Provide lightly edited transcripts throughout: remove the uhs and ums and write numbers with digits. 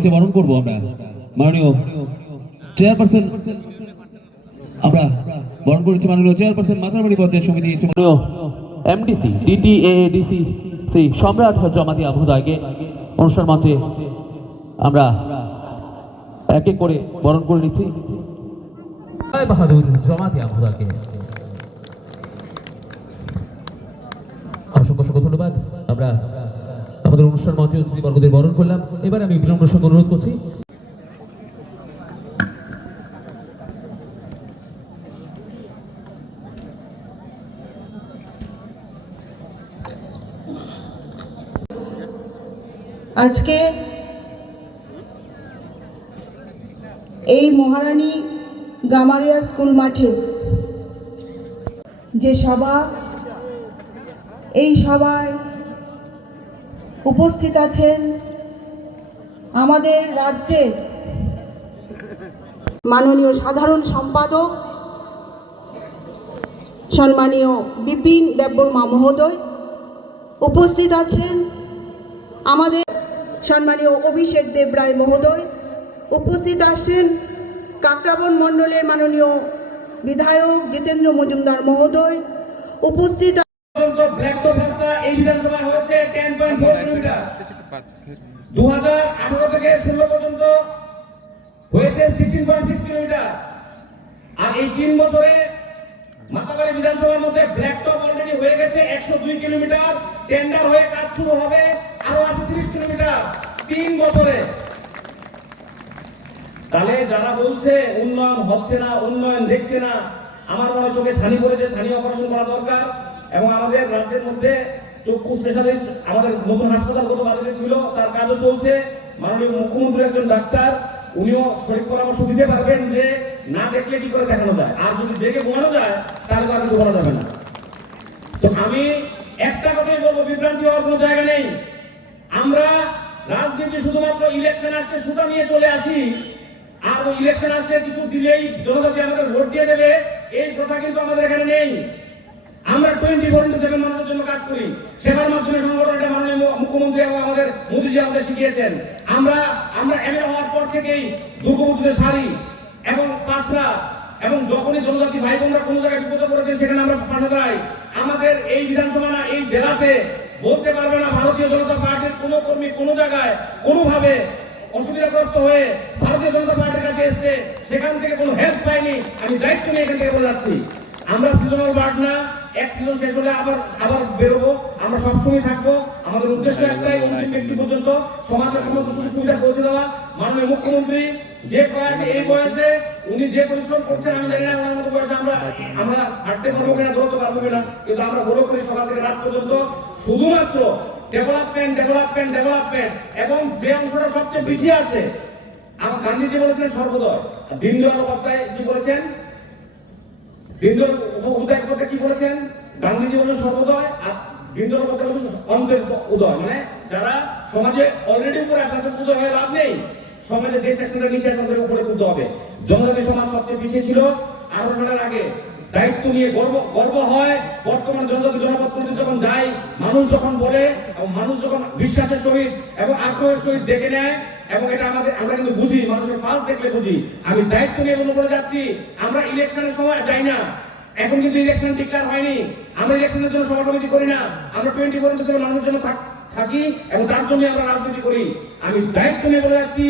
মঞ্চে বরণ করবো আমরা মাননীয় চেয়ারপারসন, আমরা বরণ করেছি মাননীয় চেয়ারপারসন মাথারবাড়ি পঞ্চায়েত সমিতি মাননীয় এমডিসি ডিটিএডিসি শ্রী সম্রাট জমাতি আবুদায়কে অনুষ্ঠান মঞ্চে আমরা এক এক করে বরণ করে নিচ্ছি। বাহাদুর জমাতি আবুদাকে অসংখ্য অসংখ্য ধন্যবাদ। আমরা আমাদের অনুষ্ঠান মঞ্চে অতিথিবর্গদের বরণ করলাম। এবার আমি বিনম্র সঙ্গে অনুরোধ করছি আজকে এই মহারানী গামারিয়া স্কুল মাঠে যে সভা, এই সভায় উপস্থিত আছেন আমাদের রাজ্যের মাননীয় সাধারণ সম্পাদক সম্মানীয় বিপিন দেববর্মা মহোদয়, উপস্থিত আছেন আমাদের সম্মানীয় অভিষেক দেবরায় মহোদয়, উপস্থিত আছেন কাকরাবন মণ্ডলের মাননীয় বিধায়ক জিতেন্দ্র মজুমদার মহোদয়, উপস্থিত এই বিধানসভায় হয়েছে 10.4 কিলোমিটার, 2018 থেকে 16 পর্যন্ত হয়েছে 16.6 কিলোমিটার। আর এই 3 বছরে মাতাবাড়ি বিধানসভার মধ্যে ব্ল্যাক টপ অলরেডি হয়ে গেছে 102 কিলোমিটার, টেন্ডার হয়ে কাজ শুরু হবে আরো 30 কিলোমিটার 3 বছরে। তাহলে যারা বলছে উন্নয়ন হচ্ছে না, উন্নয়ন দেখছে না, আমার মনে হয় চোখে ছানি পড়েছে, ছানি অপারেশন করা দরকার। এবং আমাদের রাজ্যের মধ্যে চক্ষু স্পেশালিস্ট আমাদের নতুন হাসপাতাল গত বাজেটে ছিল, তার কাজও চলছে। মাননীয় মুখ্যমন্ত্রী একজন ডাক্তার, উনিও সঠিক পরামর্শ দিতে পারবেন যে না দেখলে কি করে দেখানো যায়, আর যদি জেগে ঘুমানো যায় তাহলে তো আর কিছু বলা যাবে না। তো আমি একটা কথাই বলবো, বিভ্রান্তি হওয়ার কোনো জায়গা নেই। আমরা রাজনীতি শুধুমাত্র ইলেকশন আসলে সুতা নিয়ে চলে আসি, আর ওই ইলেকশন আসলে কিছু দিলেই জনগণ আমাদের ভোট দিয়ে দেবে, এই প্রথা কিন্তু আমাদের এখানে নেই। আমরা 24/7 মানুষের জন্য কাজ করি, সেবার মাধ্যমে সংগঠন, এটা মাননীয় মুখ্যমন্ত্রী এবং আমাদের মোদীজি আমাদের শিখিয়েছেন। আমরা এমএলএ হওয়ার পর থেকেই দুর্গাপুজোতে শাড়ি এবং পাঁচরা, এবং যখনই জনজাতি ভাই বোনরা কোনো জায়গায় বিপদে পড়েছে সেখানে আমরা পাশে দাঁড়াই। আমাদের এই বিধানসভা না, এই জেলাতে বলতে পারবে না ভারতীয় জনতা পার্টির কোনো কর্মী কোনো জায়গায় কোনোভাবে অসুবিধাগ্রস্ত হয়ে ভারতীয় জনতা পার্টির কাছে এসছে, সেখান থেকে কোনো হেল্প পাইনি। আমি দায়িত্ব নিয়ে এখান থেকে বলে যাচ্ছি, আমরা সিজনাল ওয়ার্ড না, এক সিজন শেষ হলে আবার বেরোবো। আমরা সবসময় থাকবো, আমাদের উদ্দেশ্য একটাই, অন্তিম ব্যক্তি পর্যন্ত সমাজের সমস্ত সুযোগ সুবিধা পৌঁছে দেওয়া। মাননীয় মুখ্যমন্ত্রী যে প্রয়াসে, এই বয়সে উনি যে পরিশ্রম করছেন, আমি জানি না ওনার মতো বয়সে আমরা হাঁটতে পারবো কিনা, দৌড়তে পারবো কিনা, কিন্তু আমরা বড় করি সকাল থেকে রাত পর্যন্ত শুধুমাত্র ডেভেলপমেন্ট ডেভেলপমেন্ট ডেভেলপমেন্ট। এবং যে অংশটা সবচেয়ে পিছিয়ে আছে, আমার গান্ধীজি বলেছিলেন সর্বোদয়, দীনদয়াল উপাধ্যায় জি বলেছেন, দীনদয়াল উপাধ্যায় করতে কি বলেছেন, গান্ধীজি বলেছেন সর্বোদয়, আর দীনদয়াল উপাধ্যায় বলেছেন অন্তের উদয়। মানে যারা সমাজে অলরেডি উপরে আছে তাদের উদয় হয়ে লাভ নেই, সমাজে যে সেকশনটা নিচে আছে তাদের উপরে তুলতে হবে। জনজাতি সমাজ সবচেয়ে পিছিয়ে ছিল 18 সালের আগে। দায়িত্ব নিয়ে গর্ব হয়। বর্তমান জনজাতি জনপদ করতে যখন যাই, মানুষ যখন বলে এবং মানুষ যখন বিশ্বাসের সহিত এবং আগ্রহের সহিত ডেকে নেয়, এবং এটা আমরা কিন্তু বুঝি, মানুষের পাস দেখলে বুঝি। আমি দায়িত্ব নিয়ে বলে যাচ্ছি, আমরা ইলেকশনের সময় যাই না, এখন কিন্তু ইলেকশন ডিক্লেয়ার হয়নি, আমরা ইলেকশনের জন্য সভা সমিতি করি না, আমরা 24/7 মানুষের জন্য থাকি এবং তার জন্য আমরা রাজনীতি করি। আমি দায়িত্ব নিয়ে বলে যাচ্ছি,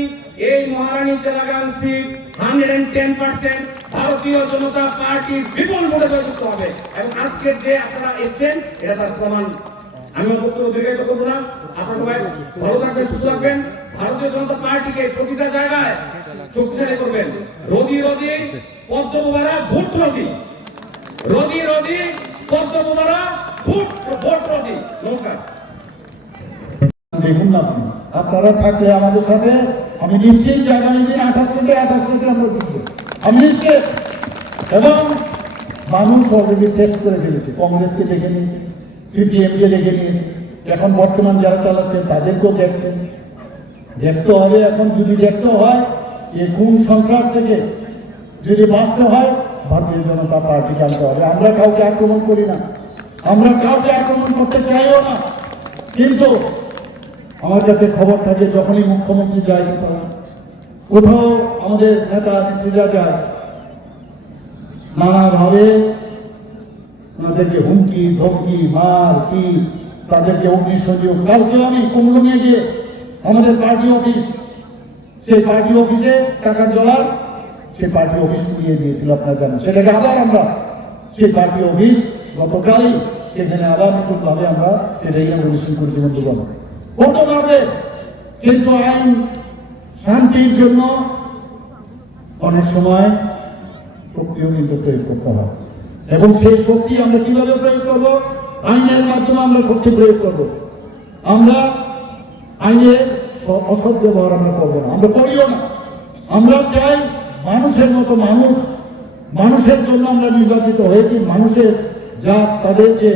এই মহারানী চেলাগান সিট 110% ভারতীয় জনতা পার্টি বিপুল ভোটে জয়যুক্ত হবে। এবং আজকের যে আপনারা এসেছেন, এটা তার প্রমাণ। আমি আমার বক্তব্য দীর্ঘায়িত করবো না, আপনারা সবাই ভালো থাকবেন, সুস্থ থাকবেন। ভারতীয় জনতা পার্টিকে প্রতিটা জায়গায় শক্তিশালী করবেন। রোদি রোদি পদ্ম মুবারা ভোট রোদি, রোদি রোদি পদ্ম মুবারা ভোট রোদি। নমস্কার। দেখুন না, আপনারা থাকলে আমাদের সাথে, আমি নিশ্চিত যে আগামী দিন 28 থেকে আমরা জিতবো, আমি নিশ্চিত। এবং মানুষ অলরেডি টেস্ট করে ফেলেছে, কংগ্রেসকে দেখে নিয়েছে, সিপিএমকে দেখে নিয়েছে, এখন বর্তমান যারা চালাচ্ছেন তাদেরকেও দেখছেন। দেখতে হবে, এখন যদি দেখতে হয় এই খুন সন্ত্রাস থেকে যদি বাঁচতে হয়, ভারতীয় জনতা পার্টি জানতে হবে। আমরা কাউকে আক্রমণ করি না, আমরা কাউকে আক্রমণ করতে চাইও না, কিন্তু আমার কাছে খবর থাকে যখনই মুখ্যমন্ত্রী যায় কোথাও আমাদের নেতা নেত্রীরা যায়, নানাভাবে ওনাদেরকে হুমকি ধমকি মার কি তাদেরকে অগ্নিসংযোগ। কালকে আমি কুমড়ুঙে গিয়ে আমাদের পার্টি অফিস, সেই পার্টি অফিসে টাকার জলার সেই পার্টি অফিস নিয়ে দিয়েছিল, আপনারা জানেন। সেটাকে আবার আমরা সেই পার্টি অফিস গতকালই সেখানে আবার নতুন ভাবে আমরা সেটা ইনোভেশন করেছি বন্ধুগণ। কত পারবে, কিন্তু আইন শান্তির জন্য অনেক সময় শক্তিও কিন্তু প্রয়োগ করতে হয়, এবং সেই শক্তি আমরা কিভাবে প্রয়োগ করব? আইনের মাধ্যমে আমরা শক্তি প্রয়োগ করব। আমরা আইনের অসৎ ব্যবহার আমরা করবো না, আমরা করিও না। আমরা চাই মানুষের মতো মানুষ, মানুষের জন্য আমরা নির্বাচিত হয়েছি, মানুষের যা তাদের যে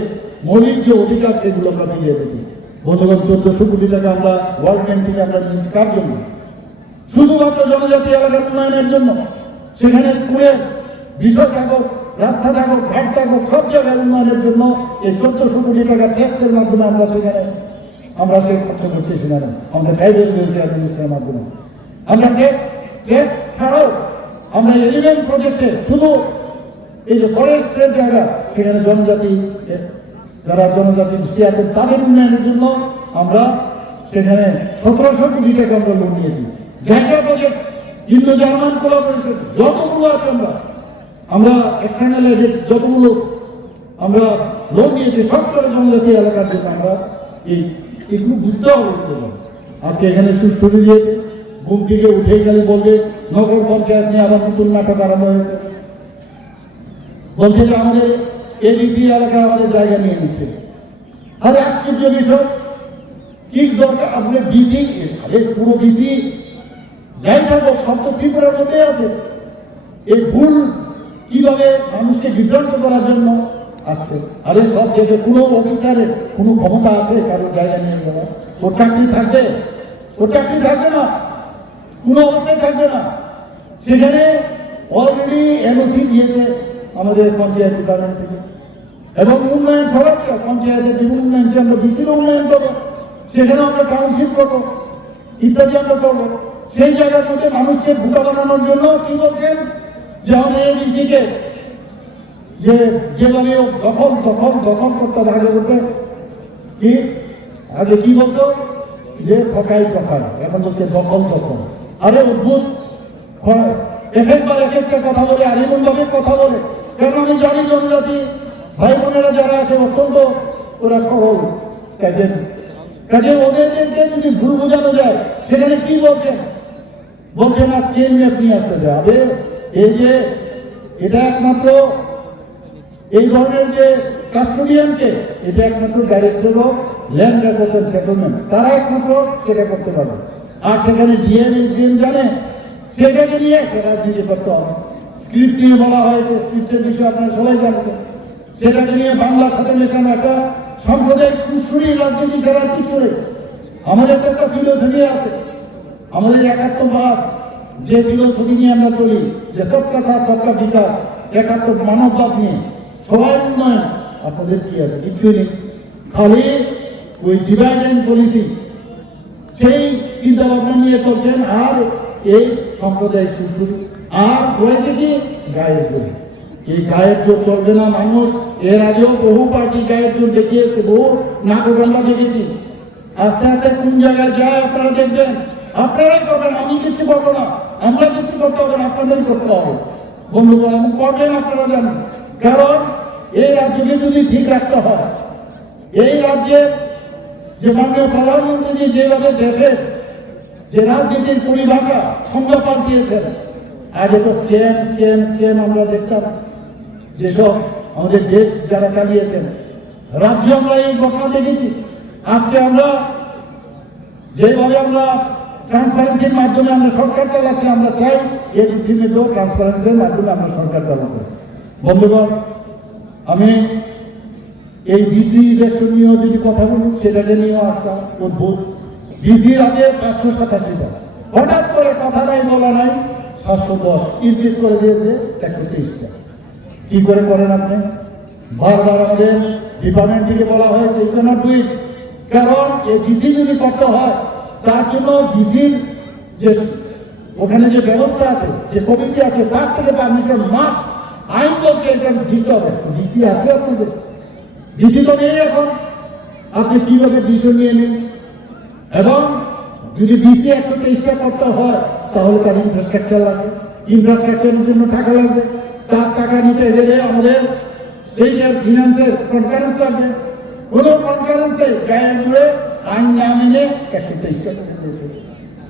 মৌলিক যে অধিকার সেগুলো আমরা ফিরিয়ে দেবো। বন্ধুগণ, 1400 কোটি টাকা আমরা ওয়ার্ল্ড ব্যাংক থেকে আমরা নিয়েছি কার জন্য? শুধুমাত্র জনজাতি এলাকার উন্নয়নের জন্য। সেখানে স্কুলের বিষয় থাকুক, রাস্তা থাকুক, ঘাট থাকুক, সব জায়গায় উন্নয়নের জন্য এই 1400 কোটি টাকা ট্যাক্সের মাধ্যমে আমরা সেখানে আমরা সে খরচ করছি। সেখানে আমরা ট্রাইবেল ওয়েলফেয়ার মিনিস্ট্রির মাধ্যমে আমরা ট্যাক্স ছাড়াও আমরা এলিমেন্ট প্রজেক্টে শুধু এই যে ফরেস্টের জায়গা সেখানে জনজাতি যারা জনজাতি গোষ্ঠী আছেন তাদের উন্নয়নের জন্য আমরা সেখানে 1700 কোটি টাকা আমরা লোন নিয়েছি। জায়গা প্রজেক্ট কিন্তু জার্মান কোলাবোরেশন যতগুলো আছে আমরা এক্সটার্নাল এডেড যতগুলো আমরা লোন নিয়েছি সবকটা জনজাতি এলাকার জন্য আমরা এগুলো বুঝতে হবে। আজকে এখানে শুরু দিয়েছে, ঘুম থেকে উঠে গেলে বলবে নগর পঞ্চায়েত নিয়ে আবার নতুন নাটক আরম্ভ হয়েছে, বলছে যে আমাদের এডিসি এলাকা আমাদের জায়গা নিয়ে নিচ্ছে। আরে আশ্চর্য বিষয়, কি দরকার আপনার বিসি? আরে পুরো বিসি যাই থাকুক সব তো ত্রিপুরার মধ্যে আছে। এই ভুল কিভাবে মানুষকে বিভ্রান্ত করার জন্য আসছে। আরে সব জায়গায় কোনো অফিসারের কোনো ক্ষমতা আছে কারোর জায়গা নিয়ে যাওয়া? ওর চাকরি থাকবে? ওর চাকরি থাকবে না, কোনো অবস্থায় থাকবে না। সেখানে অলরেডি এনওসি দিয়েছে আমাদের পঞ্চায়েত ডিপার্টমেন্ট থেকে, এবং উন্নয়ন সবার পঞ্চায়েতের যে উন্নয়ন আমরা বিসির উন্নয়ন করবো, সেখানে আমরা টাউনশিপ করবো ইত্যাদি আমরা করবো। সেই জায়গার মধ্যে মানুষকে বোকা বানানোর জন্য কি বলছেন যে আমাদের এডিসিকে যে যেভাবে দখল দখল দখল করতে আগে বলতে কি আগে কি বলতো যে ঠকাই ঠকাই, এখন বলছে দখল দখল। আরে অদ্ভুত, একবার এক একটা কথা বলে, আর এমন ভাবে কথা বলে। কারণ আমি জানি জনজাতি ভাই বোনেরা যারা আছে অত্যন্ত ওরা সরল কাজে ওদেরকে যদি ভুল বোঝানো যায় সেখানে কি বলছেন? বলছেন না স্কেল ম্যাপ নিয়ে আসতে হবে। এই যে এটা একমাত্র এই ধরনের যে কাস্টোডিয়ানকে, এটা একমাত্র director of land records and settlement, তারা একমাত্র সেটা করতে পারবে। আর সেখানে ডিএম এসডিএম জানে, সেটাকে নিয়ে রাজনীতি করতে হবে। স্ক্রিপ্ট নিয়ে বলা হয়েছে, স্ক্রিপ্টের বিষয়ে আপনারা সবাই জানতেন। সেটাকে নিয়ে বাংলার সাথে মেশানো একটা সাম্প্রদায়িক সুশ্রী রাজনীতি ছাড়ার কিছু নেই। আমাদের তো একটা ফিলোসফি আছে, আমাদের একাত্মবাদ যে ফিলোসফি নিয়ে আমরা চলি, যে সবকা সাথ সবকা বিকাশ, একাত্ম মানববাদ নিয়ে সবাই উন্নয়ন। আপনাদের কি আছে? কিছু নেই, খালি ওই ডিভাইড অ্যান্ড পলিসি সেই চিন্তা ভাবনা নিয়ে চলছেন। আর এই সম্প্রদায় সুশ্রী আর রয়েছে কি গায়ের জোর। এই গায়ের জোর চলবে না। মানুষ এর আগেও বহু পার্টি গায়ের জোর দেখিয়েছে, বহু নাটক আমরা দেখেছি। আস্তে আস্তে কোন জায়গায় যায় আপনারা দেখবেন, আপনারাই করবেন, আমি কিছু করবো না, আমরা কিছু করতে হবে না, আপনাদেরই করতে হবে। বন্ধুগণ, এমন করবেন আপনারা জানেন। কারণ এই রাজ্যকে যদি ঠিক রাখতে হয়, এই রাজ্যে যে মাননীয় প্রধানমন্ত্রী যেভাবে দেশের যে রাজনীতির পরিভাষা সংজ্ঞা পাল্টিয়েছেন, আগে তো স্ক্যাম স্ক্যাম স্ক্যাম আমরা দেখতাম, যেসব আমাদের দেশ যারা চালিয়েছেন রাজ্যে আমরা এই ঘটনা দেখেছি। আজকে আমরা যেভাবে আমরা ট্রান্সপারেন্সির মাধ্যমে আমরা সরকার চালাচ্ছি, আমরা চাই এডিসি মেট্রো ট্রান্সপারেন্সির মাধ্যমে আমরা সরকার চালাবো। বন্ধুগণ, আমি এই বিসি ইলেকশন নিয়েও যদি কথা বলি, সেটাকে নিয়েও একটা অদ্ভুত। বিসি আছে 587টা, হঠাৎ করে কথা নাই বলা নাই 710 ইনক্রিজ করে দিয়েছে 123টা। কি করে করেন আপনি? বারবার আমাদের ডিপার্টমেন্ট থেকে বলা হয়েছে ইউ ক্যানট ডু ইট। কারণ এই ডিসি যদি করতে হয় তার জন্য ডিসির যে ওখানে যে ব্যবস্থা আছে, যে কমিটি আছে, তার থেকে পারমিশন মাস আইন বলছে এটা দিতে হবে। ডিসি আছে আপনাদের? ডিসি তো নেই এখন, আপনি কিভাবে ডিসিশন নিয়ে নিন? এবং যদি ডিসি 123টা করতে হয় তাহলে তার ইনফ্রাস্ট্রাকচার লাগবে, ইনফ্রাস্ট্রাকচারের জন্য টাকা লাগবে, তার টাকা নিতে গেলে আমাদের স্টেটের ফিনান্সের কনফারেন্স লাগবে। কোনো কনফারেন্সে গায়ে জুড়ে আইন না মেনে 123টা করেছে।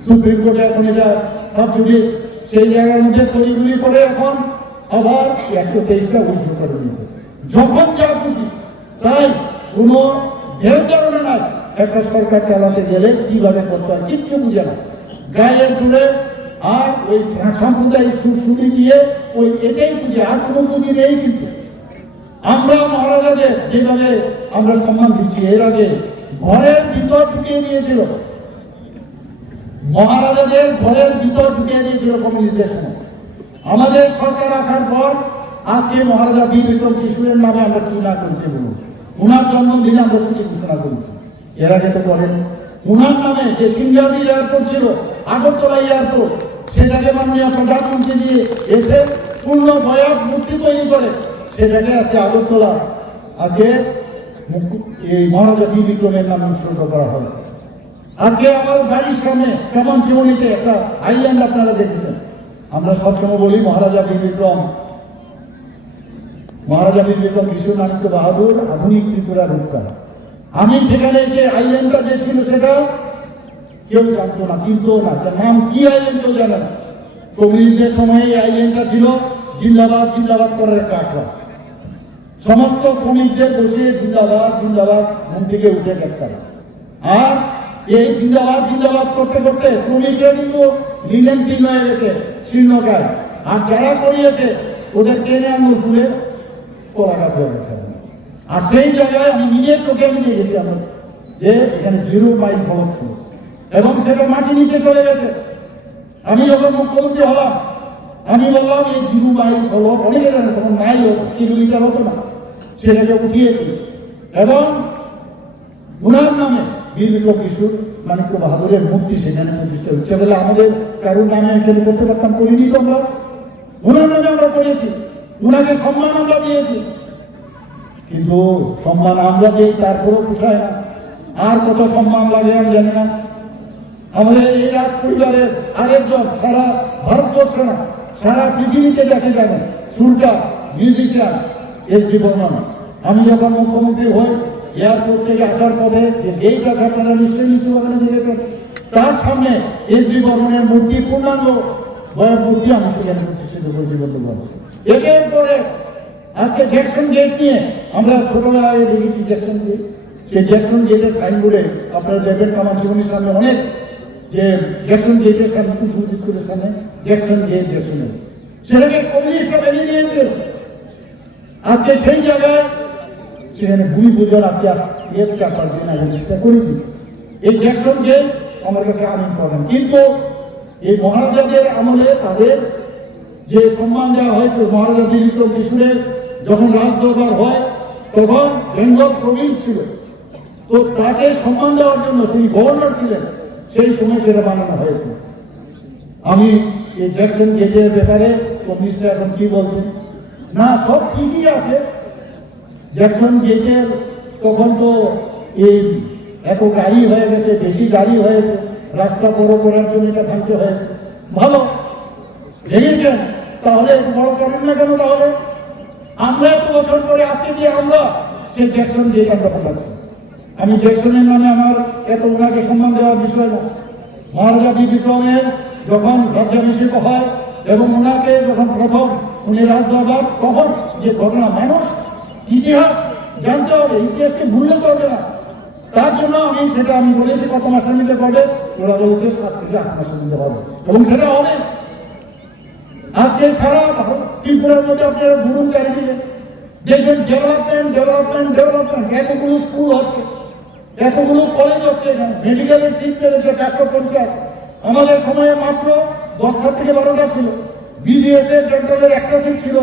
সুপ্রিম কোর্টে এখন এটা সাবজুডিস, সেই জায়গার মধ্যে সরিগুলি করে এখন আবার 123টা উইথড্র করে নিয়েছে। যখন যা খুশি তাই কোনো ধ্যান ধারণা নাই। একটা সরকার চালাতে গেলে কিভাবে করতে হয় কিচ্ছু বুঝে না, গায়ের জুড়ে আর ওই সাম্প্রদায়িক সুরসুরি দিয়ে ওই এটাই বুঝে, আর কোনো বুঝি নেই। কিন্তু আমরা মহারাজাদের যেভাবে আমরা সম্মান দিচ্ছি, এর আগে ঘরের ভিতর ঢুকিয়ে দিয়েছিল, মহারাজাদের ঘরের ভিতর ঢুকিয়ে দিয়েছিল কমিউনিস্টদের সময়। আমাদের সরকার আসার পর আজকে মহারাজা বীর বিক্রম কিশোরের নামে আমরা কি না করেছি বলুন? ওনার জন্মদিনে আমরা ছুটি ঘোষণা করেছি, এর আগে তো করেন। ওনার নামে যে সিঙ্গারি এয়ারপোর্ট ছিল, আগরতলা এয়ারপোর্ট, সেটাকে মাননীয় প্রধানমন্ত্রী দিয়ে এসে পূর্ণ বয়স মূর্তি তৈরি করে সেটাকে আজকে আগরতলা আজকে এই মহারাজা বীর বিক্রমের নামে উৎসর্গ করা হয়। আজকে আমার বাড়ির সামনে কেমন চিমনিতে একটা আইল্যান্ড আপনারা দেখেছেন। আমরা সবসময় বলি মহারাজা বীর বিক্রম কিশোরানন্দ বাহাদুর আধুনিক ত্রিপুরা রূপকার। আমি সেখানে যে আইল্যান্ডটা যে ছিল সেটা কেউ জানতো না, চিনতো না, তার নাম কি আইল্যান্ড কেউ জানে না। কমিউনিস্টদের সময় এই আইল্যান্ডটা ছিল জিন্দাবাদ জিন্দাবাদ করার একটা আখড়া। সমস্ত শ্রমিকদের বসে জিন্দাবাদ জিন্দাবাদ মন থেকে উঠে গেছে। আর এই জিন্দাবাদ জিন্দাবাদ করতে করতে শ্রমিকরা কিন্তু নিলেন তিন হয়ে গেছে শীর্ণকায়। আর যারা করিয়েছে ওদের টেনে আঙুল তুলে পড়াঘাত হয়ে গেছে। আর সেই জায়গায় আমি নিজের চোখে আমি নিয়ে গেছি আমরা যে এখানে 0 মাইল ফলক ছিল এবং সেটা মাটি নিচে চলে গেছে। আমি যখন মুখ্যমন্ত্রী হলাম আমি বললাম এই 0 মাইল ফলক অনেকে জানে, তখন মাইল কিলোমিটার হতো না, সেটাকে উঠিয়েছি এবং ওনার নামে বীর বিক্রম কিশোর মানিক্য বাহাদুরের মূর্তি সেখানে প্রতিষ্ঠা হচ্ছে বলে আমাদের কারোর নামে এখানে করতে পারতাম, করিনি তো আমরা। ওনার নামে আমরা করেছি, ওনাকে সম্মান আমরা দিয়েছি। কিন্তু সম্মান আমরা দিই তারপরেও পোষায় না, আর কত সম্মান লাগে আমি জানি না। আমাদের এই রাজ পরিবারের আরেকজন সারা ভারতবর্ষ না সারা পৃথিবীতে যাকে জানে সুরকার মিউজিশিয়ান এস.ডি. বর্মন। আমি যখন মুখ্যমন্ত্রী হই এয়ারপোর্ট থেকে আসার পথে যে গেট আছে আপনারা নিশ্চয়ই নিচু ওখানে দেখেছেন, তার সামনে এস.ডি. বর্মনের মূর্তি, পূর্ণাঙ্গ মূর্তি আমি সেখানে প্রতিষ্ঠিত করেছি বলতে পারবো। একের পরে আজকে জ্যাকসন গেট নিয়ে আমরা ছোটবেলায় দেখেছি জ্যাকসন গেট। সেই জ্যাকসন গেটের সাইনবোর্ডে আপনারা দেখবেন আমার জীবনের সামনে অনেক যে জ্যাকসন গেটের সামনে কুসুম স্কুলের সামনে জ্যাকসন গেট সেটাকে কমিউনিস্টরা বেরিয়ে দিয়েছে। আজকে সেই জায়গায় সেখানে ভুল বুঝার আজকে 4-5 দিন আগে চেষ্টা করেছি। এই জ্যাকসন গেট আমার কাছে আনইম্পর্টেন্ট, কিন্তু এই মহারাজাদের আমলে তাদের যে সম্মান দেওয়া হয়েছে, মহারাজা বীর বিক্রম কিশোরের যখন রাজ দরবার হয় তখন বেঙ্গল প্রভিন্স ছিল, তো তাকে সম্মান দেওয়ার জন্য তিনি গভর্নর ছিলেন, সেই সময় সেটা বানানো হয়েছে। আমি এই জ্যাকসন গেটের ব্যাপারে কমিশনার এখন কি বলছেন না, সব ঠিকই আছে। জ্যাকসন গেটের তখন তো এই এত গাড়ি হয়ে গেছে, বেশি গাড়ি হয়েছে, রাস্তা বড় করার জন্য এটা ভাঙতে হয়েছে। ভালো ভেঙেছেন, তাহলে বড় করেন না কেন? তাহলে আমরা এত বছর পরে আজকে দিয়ে আমরা সেই জ্যাকসন গেট আমরা পাঠাচ্ছি। আমি জ্যাকসনের নামে আমার এত ওনাকে সম্মান দেওয়ার বিষয় না। মহারাজা বীর বিক্রমের যখন রাজ্যাভিষেক হয় এবং ওনাকে যখন প্রথম উনি রাজদরবার, তখন যে ঘটনা, মানুষ ইতিহাস জানতে হবে, ইতিহাসকে ভুললে চলবে না। তার জন্য আমি বলেছি কত মাসের মধ্যে করবে, ওরা বলেছে 7 থেকে 8 মাসের মধ্যে হবে এবং সেটা হবে। আজকে সারা ত্রিপুরার মধ্যে আপনারা ঘুরুন চারিদিকে, দেখবেন ডেভেলপমেন্ট। এতগুলো স্কুল হচ্ছে, এতগুলো কলেজ হচ্ছে, মেডিকেলের সিট পেয়েছে 450। আমাদের সময়ে মাত্র 10টা থেকে 12টা ছিল, বিডিএস এর ডেন্টালের একটা সিট ছিল।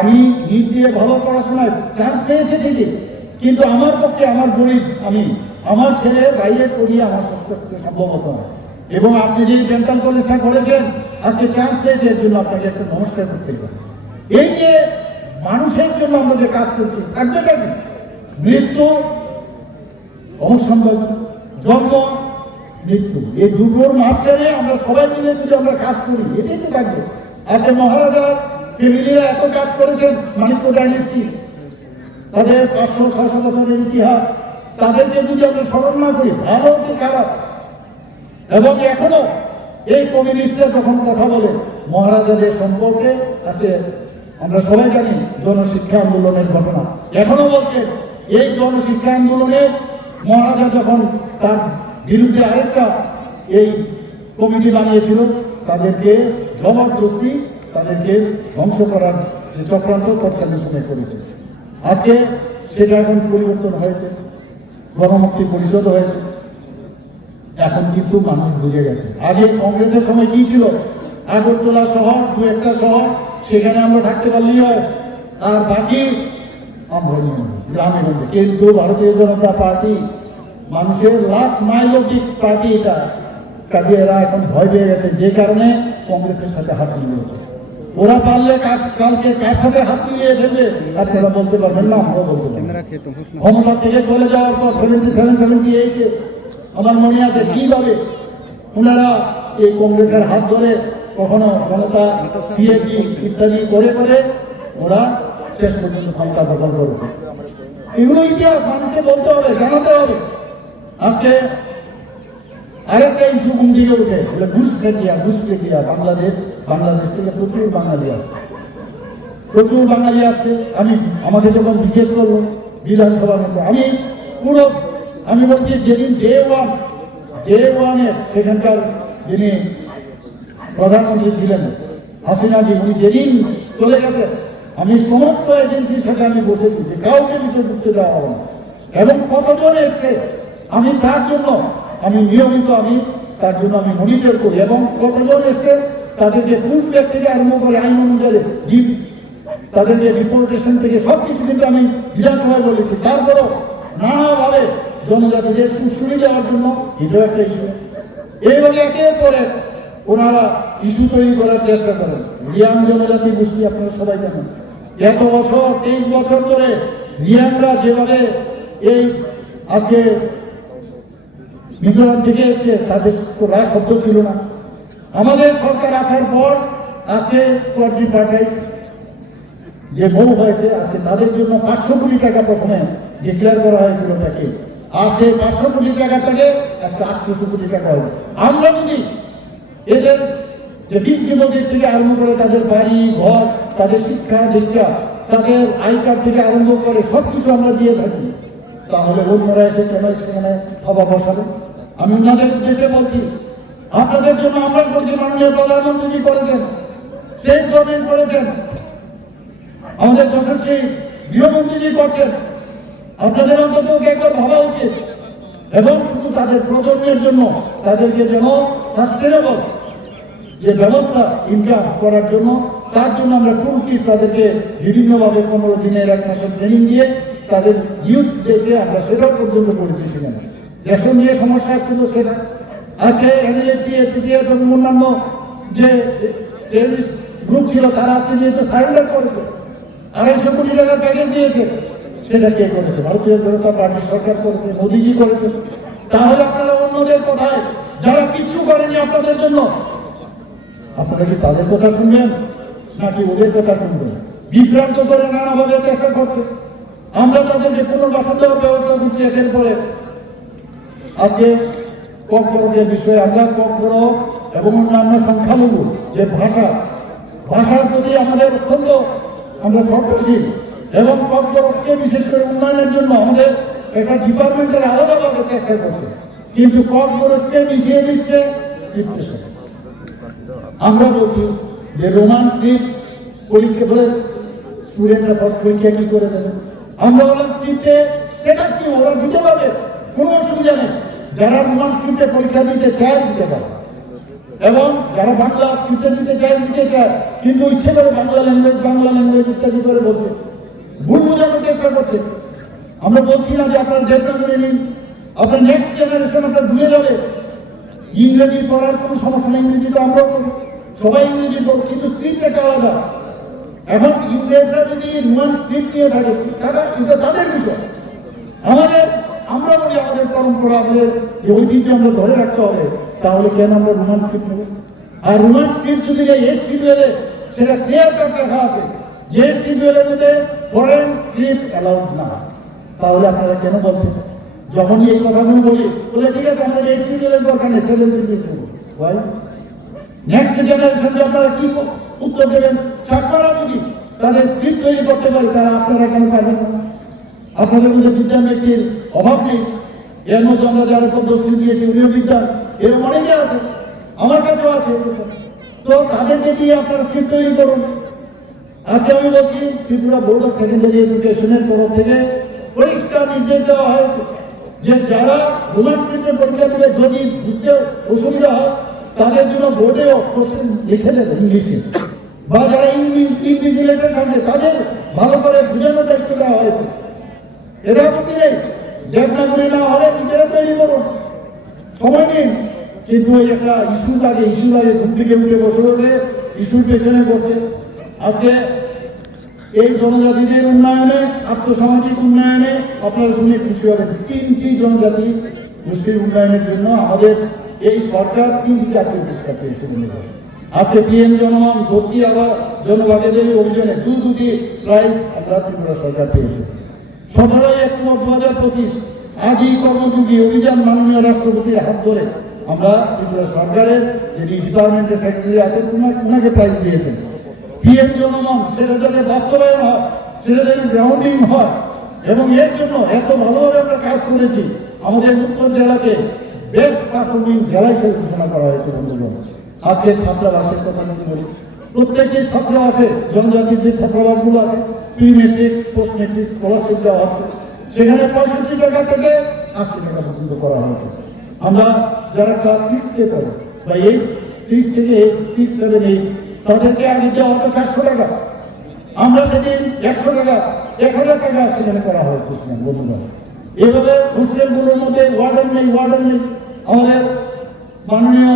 আমি নিট দিয়ে ভালো পড়াশোনায় চান্স পেয়েছি ঠিকই, কিন্তু আমার পক্ষে আমার গরিব, আমি আমার ছেলে বাইরে পড়িয়ে আমার পক্ষে সম্ভবত না। এবং আপনি যে ডেন্টাল কলেজটা করেছেন, আজকে চান্স পেয়েছে, এর জন্য আপনাকে একটা নমস্কার করতে হবে। এই যে মানুষের জন্য আমরা যে কাজ করছি, থাকবেটা কি? মৃত্যু অসম্ভব, জন্ম মৃত্যু, এই দুটোর মাঝখানে আমরা সবাই মিলে যদি আমরা কাজ করি, এটাই তো থাকবে। আজকে মহারাজার ফ্যামিলিরা এত কাজ করেছেন, মানিকপুর ডাইনেস্টি, তাদের 500-600 বছরের ইতিহাস, তাদেরকে যদি আমরা স্মরণ না করি, ভালো কি খারাপ। এবং এখনো এই কমিউনিস্টরা যখন কথা বলে মহারাজাদের সম্পর্কে, আজকে আমরা সবাই জানি জনশিক্ষা আন্দোলনের ঘটনা, এখনো বলছে এই জনশিক্ষা আন্দোলনে মহারাজা যখন তার বিরুদ্ধে আরেকটা এই কমিটি বানিয়েছিল, তাদেরকে জবরদস্তি তাদেরকে ধ্বংস করার যে চক্রান্ত তৎকালীন সময় করেছে। আজকে সেটা এখন পরিবর্তন হয়েছে, গণমুক্তি পরিষদ হয়েছে, এখন কিন্তু মানুষ বুঝে গেছে। আগে কংগ্রেসের সময় কি ছিল, আগরতলা শহর, দু একটা শহর, সেখানে আমরা থাকতে পারলেই হয়, আর বাকি আমরা গ্রামে গঞ্জে। কিন্তু ভারতীয় জনতা পার্টি মানুষের লাস্ট মাইল অব্দি পার্টি, এটা কাজে এরা এখন ভয় পেয়ে গেছে, যে কারণে কংগ্রেসের সাথে হাত মিলিয়েছে। ওরা পারলে কালকে কার সাথে হাত মিলিয়ে ফেলবে আপনারা বলতে পারবেন না, আমরাও বলতে পারবেন। ক্ষমতা থেকে চলে যাওয়ার পর 77-78 আমার মনে আছে কিভাবে ওনারা এই কংগ্রেসের হাত ধরে কখনো ক্ষমতা সিএপি ইত্যাদি করে করে ওরা শেষ পর্যন্ত ক্ষমতা দখল করেছে। এগুলো ইতিহাস মানুষকে বলতে হবে, জানাতে হবে। আজকে আরেকটা ইস্যু ঘুম দিকে উঠে, ঘুষ খেটিয়া বাংলাদেশ থেকে প্রচুর বাঙালি আসছে, আমাকে যখন জিজ্ঞেস করলো বিধানসভার মধ্যে, আমি বলছি যেদিন ডে ওয়ানে সেখানকার যিনি প্রধানমন্ত্রী ছিলেন হাসিনাজি, উনি যেদিন চলে গেছে, আমি সমস্ত এজেন্সির সাথে আমি বসেছি যে কাউকে ভিতরে ঢুকতে দেওয়া হবে না। এবং কতজন এসছে আমি তার জন্য নিয়মিত তার জন্য মনিটর করি, এবং কতজন এসছে তাদেরকে পুশব্যাক থেকে আরম্ভ করে আইন অনুযায়ী তাদেরকে ডিপোর্টেশন থেকে সবকিছু কিন্তু আমি বিধানসভায় বলেছি। তারপরও নানাভাবে জনজাতিদের সুশ্রী দেওয়ার জন্য এটাও একটা ইস্যু। এইভাবে একের পরে ওনারা ইস্যু তৈরি করার চেষ্টা করেন। রিয়াং জনজাতি গোষ্ঠী আপনারা সবাই জানেন, এত বছর 23 বছর ধরে রিয়াংরা যেভাবে এই আজকে মিজোরাম থেকে এসছে, তাদের তো রায় শব্দ ছিল না। আমাদের সরকার আসার পর আজকে কোয়ার্টারি পার্টাই যে বউ হয়েছে, আজকে তাদের জন্য 500 কোটি টাকা প্রথমে ডিক্লেয়ার করা হয়েছিল প্যাকেজ, আর সেই 500 কোটি টাকা থেকে আজকে 800 কোটি টাকা হবে। আমরা যদি এদের যে ডিস্ট্রিক্টের থেকে আরম্ভ করে তাদের বাড়ি ঘর, তাদের শিক্ষা দীক্ষা, তাদের আই কার্ড থেকে আরম্ভ করে সবকিছু আমরা দিয়ে থাকি, তাহলে অন্যরা এসে কেন সেখানে হবা বসাবে? আমি ওনাদের উদ্দেশ্যে বলছি, আপনাদের জন্য আমরা করছি, মাননীয় প্রধানমন্ত্রী করেছেন, স্টেট গভর্নমেন্ট করেছেন, আমাদের যশস্বী গৃহমন্ত্রীজি করছেন। আপনাদের অন্তত একবার ভাবা উচিত, এবং শুধু তাদের প্রজন্মের জন্য তাদেরকে যেন সাস্টেনেবল যে ব্যবস্থা ইনকাম করার জন্য, তার জন্য আমরা টুল কিট তাদেরকে বিভিন্নভাবে 15 দিনের 1 মাসের ট্রেনিং দিয়ে তাদের ইউথদেরকে আমরা সেটাও পর্যন্ত করেছি। সেখানে রেশন নিয়ে সমস্যা কিন্তু সেটা আজকে এনএলএফটি এবং অন্যান্য যে টেররিস্ট গ্রুপ ছিল, তারা আজকে যেহেতু সারেন্ডার করেছে, 250 কোটি টাকার প্যাকেজ দিয়েছে, সেটা কে করেছে? ভারতীয় জনতা পার্টির সরকার করেছে, মোদীজি করেছে। তাহলে আপনারা অন্যদের কথায়, যারা কিচ্ছু করেনি আপনাদের জন্য, আপনারা কি তাদের কথা শুনবেন নাকি ওদের কথা শুনবেন? বিভ্রান্ত করে নানাভাবে চেষ্টা করছে। আমরা তাদেরকে পুনর্বাসন দেওয়ার ব্যবস্থা করছি একের পরে। আজকে ককবরকের বিষয়ে আমরা ককবরক এবং অন্যান্য সংখ্যালঘু যে ভাষার প্রতি আমাদের অত্যন্ত আমরা শ্রদ্ধাশীল, এবং ককবরককে বিশেষ করে উন্নয়নের জন্য আমাদের একটা ডিপার্টমেন্টের আলাদাভাবে চেষ্টা করছে, কিন্তু ককবরককে মিশিয়ে দিচ্ছে স্ক্রিপ্টের সাথে। আমরা বলছি যে রোমান স্ক্রিপ্ট পরীক্ষা করে স্টুডেন্টরা পরীক্ষা কি করে দেবে? আমরা বললাম স্ক্রিপ্টে স্ট্যাটাস কি ওরা দিতে পারবে, কোনো অসুবিধা নেই। যারা রোমান স্ক্রিপ্টে পরীক্ষা দিতে চায় দিতে পারে, এবং যারা বাংলা স্ক্রিপ্টে দিতে চায়, কিন্তু ইচ্ছে করে বাংলা ল্যাঙ্গুয়েজ ইত্যাদি করে বলছে, ভুল বোঝানোর চেষ্টা করছে। আমরা বলছি না যে আপনারা দেবনাগরী নিন, আপনার নেক্সট জেনারেশন আপনার ভুলে যাবে। ইংরেজি পড়ার কোনো সমস্যা নেই, ইংরেজি তো আমরাও করি, সবাই ইংরেজি পড়ি, কিন্তু স্ক্রিপ্ট একটা আলাদা। এখন ইংরেজরা যদি রোমান স্ক্রিপ্ট নিয়ে থাকে তারা এটা তাদের বিষয়। আমরা বলি আমাদের পরম্পরা, আমাদের যে ঐতিহ্য আমরা ধরে রাখতে হবে, তাহলে কেন আমরা রোমান স্ক্রিপ্ট নেব? আর রোমান স্ক্রিপ্ট যদি এই শিডিউলে সেটা ক্লিয়ার কাট লেখা আছে যে শিডিউলের মধ্যে ফরেন স্ক্রিপ্ট অ্যালাউড না, তাহলে আপনারা কেন বলছেন? যখনই এই কথাগুলো বলি বলে ঠিক আছে আমাদের এই শিডিউলের দরকার নেই, 7 শিডিউল করবো। নেক্সট জেনারেশনকে আপনারা কি উত্তর দেবেন? ছাত্ররা যদি তাদের স্ক্রিপ্ট তৈরি করতে পারে, তারা আপনারা কেন পারবেন না? আপনাদের মধ্যে বিদ্যান ব্যক্তির অভাব নেই। এর মধ্যে আমরা যারা পদ্মশ্রী দিয়েছি উনিও বিদ্যান, এরকম অনেকে আছে, আমার কাছেও আছে। তো তাদেরকে দিয়ে আপনারা স্ক্রিপ্ট তৈরি করুন। আজকে আমি বলছি ত্রিপুরা বোর্ড অফ সেকেন্ডারি এডুকেশনের তরফ থেকে পরিষ্কার নির্দেশ দেওয়া হয়েছে যে যারা রোমান স্ক্রিপ্টের পরীক্ষা দেবে যদি বুঝতে অসুবিধা হয় তাদের জন্য বোর্ডেও কোশ্চেন লিখে দেবে ইংলিশে, বা যারা ইনভিজিলেটর থাকবে তাদের ভালো করে বোঝানোর চেষ্টা দেওয়া হয়েছে। এটা আপত্তি নেই, দেবনাগরী না হলে নিজেরা তৈরি করুন, সময় নিন। কিন্তু ওই একটা ইস্যু লাগে ঘুম থেকে উঠে বসে বসে ইস্যুর পেছনে করছে। আজকে এই জনজাতিদের উন্নয়নে, আর্থসামাজিক উন্নয়নে আপনারা শুনে খুশি হবেন, 3টি জনজাতি গোষ্ঠীর উন্নয়নের জন্য আমাদের এই সরকার 3টি জাতীয় পুরস্কার পেয়েছে। আজকে পিএম জনগণ ভর্তি আবার জনভাগীদের অভিযানে দুটি প্রাইজ আমরা ত্রিপুরা সরকার পেয়েছে। 17ই অক্টোবর 2025 আদি কর্মযোগী অভিযান মাননীয় রাষ্ট্রপতির হাত ধরে আমরা ত্রিপুরা সরকারের যে ডিপার্টমেন্টের সেক্রেটারি আছেন ওনাকে প্রাইজ দিয়েছেন। পিএম জনগণ সেটা যাতে বাস্তবায়ন হয়, সেটা যাতে গ্রাউন্ডিং হয়, এবং এর জন্য এত ভালোভাবে আমরা কাজ করেছি। আমাদের উত্তর জেলাকে বেস্ট পারফর্মিং জেলা হিসেবে ঘোষণা করা হয়েছে। বন্ধুগণ, আজকে ছাত্রাবাসের কথা যদি বলি, প্রত্যেকটি ছাত্রাবাসে জনজাতির যে ছাত্রাবাসগুলো আছে pre metric post metric scholarship দেওয়া হচ্ছে, সেখানে 65 টাকা থেকে 80 টাকা পর্যন্ত করা হয়েছে। আমরা যারা ক্লাস 6 কে পড়ে বা 6 থেকে 6, 7, 8 তাদেরকে আগে দেওয়া হতো 400 টাকা, আমরা সেদিন 100 টাকা 1000 টাকা সেখানে করা হয়েছে। বন্ধুগণ, এইভাবে হোস্টেলগুলোর মধ্যে ওয়ার্ডেন নেই। আমাদের মাননীয়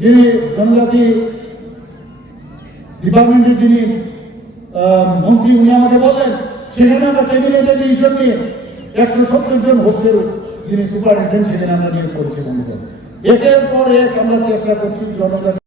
যিনি জনজাতি ডিপার্টমেন্টের যিনি মন্ত্রী উনি আমাকে বললেন সেখানে আমরা ক্যাবিনেটের ডিসিশন নিয়ে 170 জন হোস্টেল যিনি সুপারিনটেন্ডেন্ট সেখানে আমরা নিয়োগ করেছি। বন্ধুগণ, একের পর এক আমরা চেষ্টা করছি জনজাতি